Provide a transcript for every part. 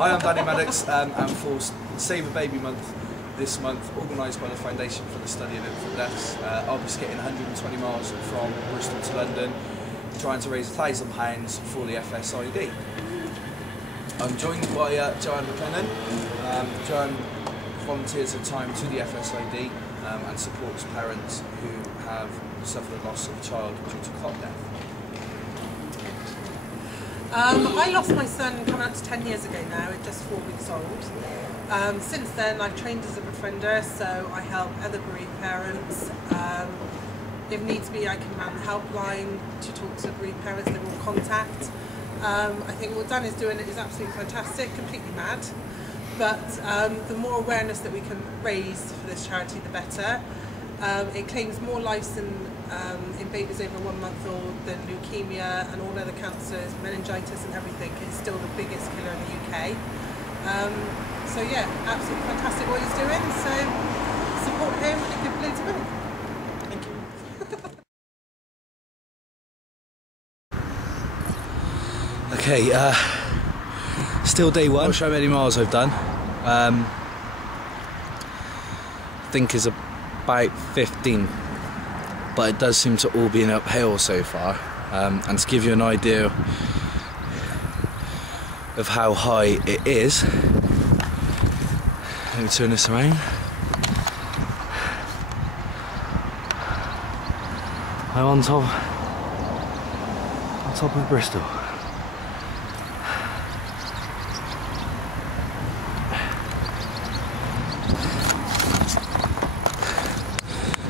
Hi, I'm Danny Maddox, and for Save a Baby Month this month, organised by the Foundation for the Study of Infant Deaths, I'll be skating 120 miles from Bristol to London, trying to raise £1,000 for the FSID. I'm joined by Joanne McLennan. Joanne volunteers her time to the FSID and supports parents who have suffered the loss of a child due to cot death. I lost my son coming up to 10 years ago now, at just 4 weeks old. Since then I've trained as a befriender, so I help other bereaved parents. If needs be, I can man the helpline to talk to bereaved parents they will contact. I think what Dan is doing is absolutely fantastic, completely mad. But the more awareness that we can raise for this charity, the better. It claims more lives in babies over 1 month old than leukemia and all other cancers, meningitis and everything. It's still the biggest killer in the UK. So yeah, absolutely fantastic what he's doing. So support him and give loads of money. Thank you. Okay, still day one. Not sure how many miles I've done. I think is about 15, but it does seem to all be an uphill so far. And to give you an idea of how high it is, let me turn this around. I'm on top of Bristol.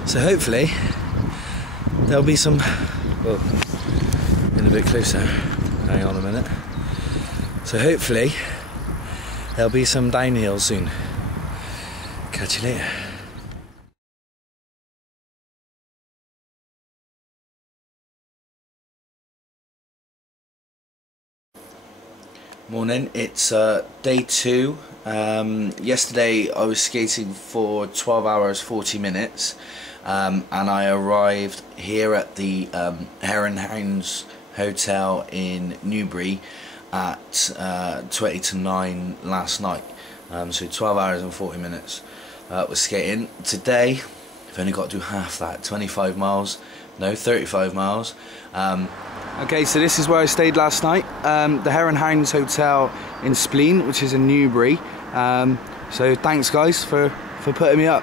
So hopefully there'll be some, whoa, getting a bit closer, hang on a minute. So hopefully there'll be some downhill soon. Catch you later. Morning, it's day 2. Yesterday I was skating for 12 hours 40 minutes. And I arrived here at the Hare and Hounds Hotel in Newbury at 20 to 9 last night. So 12 hours and 40 minutes was skating. Today I've only got to do half that, 25 miles, no, 35 miles. Okay, so this is where I stayed last night, the Hare and Hounds Hotel in Spleen, which is in Newbury. So thanks guys for putting me up.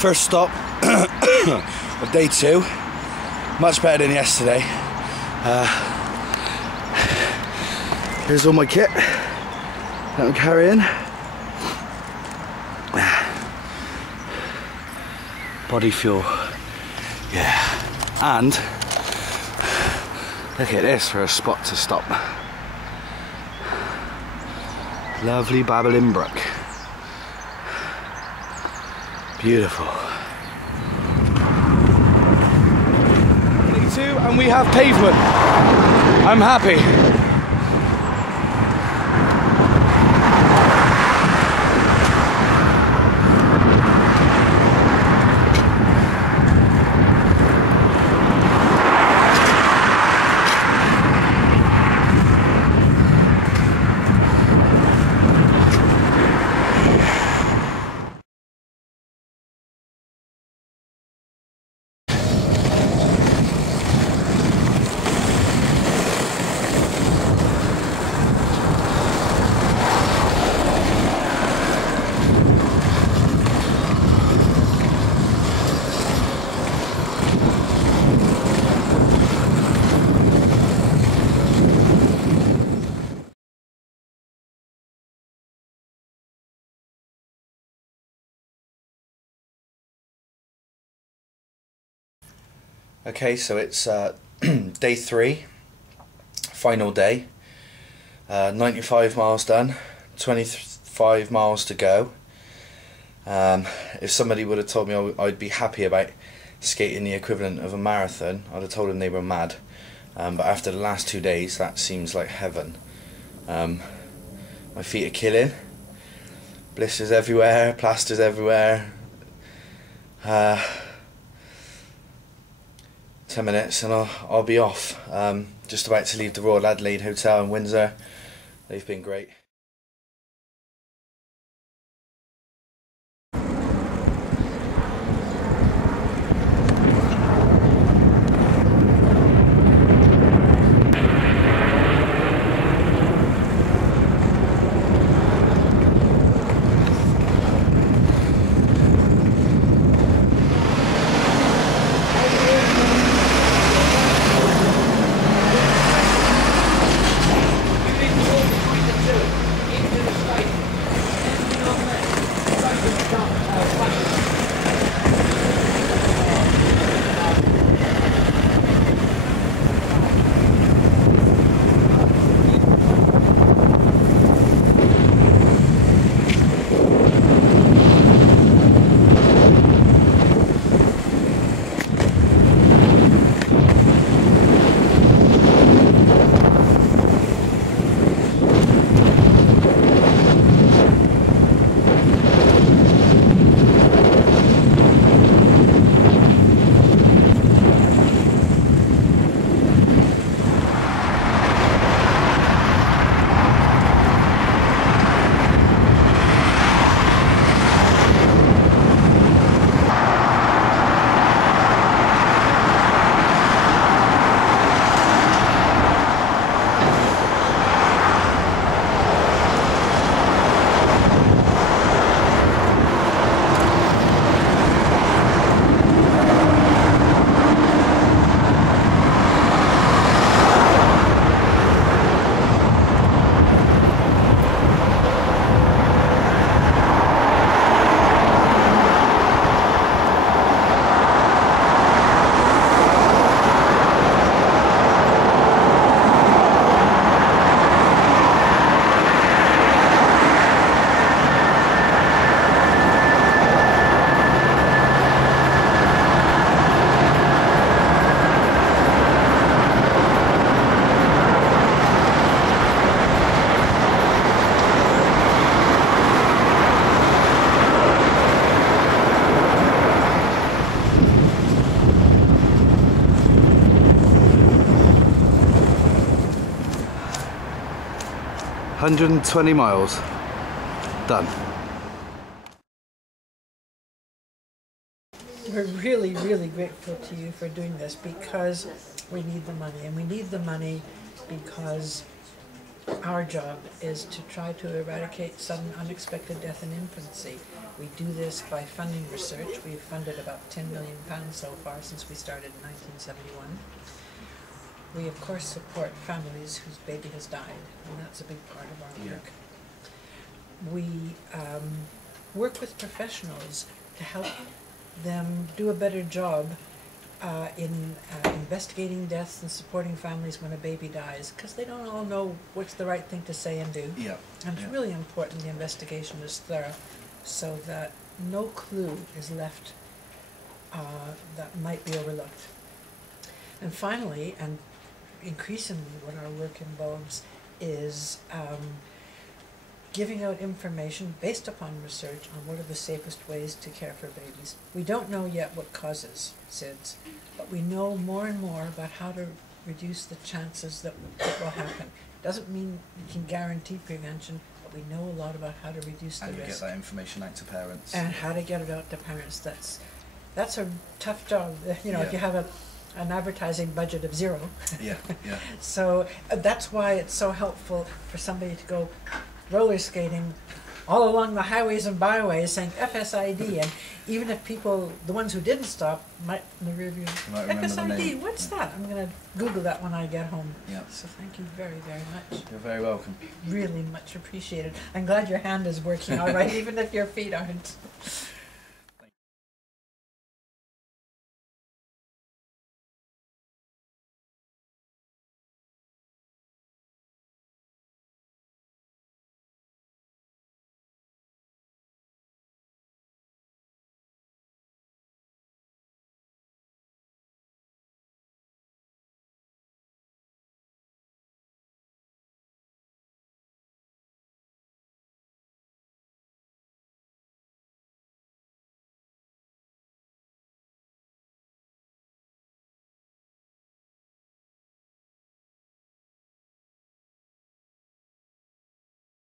First stop of day 2, much better than yesterday. Here's all my kit that I'm carrying. Body fuel, yeah. And look at this for a spot to stop. Lovely Babbling Brook. Beautiful. Day 2 and we have pavement. I'm happy. Okay, so it's day 3, final day, 95 miles done, 25 miles to go. If somebody would have told me I'd be happy about skating the equivalent of a marathon, I'd have told them they were mad. But after the last 2 days, that seems like heaven. My feet are killing. Blisters everywhere, plasters everywhere. 10 minutes and I'll be off. Just about to leave the Royal Adelaide Hotel in Windsor. They've been great. $120 miles. Done. We're really, really grateful to you for doing this because we need the money. And we need the money because our job is to try to eradicate sudden unexpected death in infancy. We do this by funding research. We've funded about £10 million so far since we started in 1971. We of course support families whose baby has died, and that's a big part of our work. We work with professionals to help them do a better job in investigating deaths and supporting families when a baby dies, because they don't all know what's the right thing to say and do. And it's really important the investigation is thorough so that no clue is left that might be overlooked. And finally, and increasingly what our work involves is giving out information based upon research on what are the safest ways to care for babies. We don't know yet what causes SIDS, but we know more and more about how to reduce the chances that it will happen. Doesn't mean we can guarantee prevention, but we know a lot about how to reduce the risk. And get that information out to parents. And how to get it out to parents. That's a tough job, you know, if you have an advertising budget of zero. So that's why it's so helpful for somebody to go roller skating all along the highways and byways saying FSID, and even if people, the ones who didn't stop, might in the rear view, FSID, what's that? I'm going to Google that when I get home. So thank you very, very much. You're very welcome. Really much appreciated. I'm glad your hand is working all right, even if your feet aren't.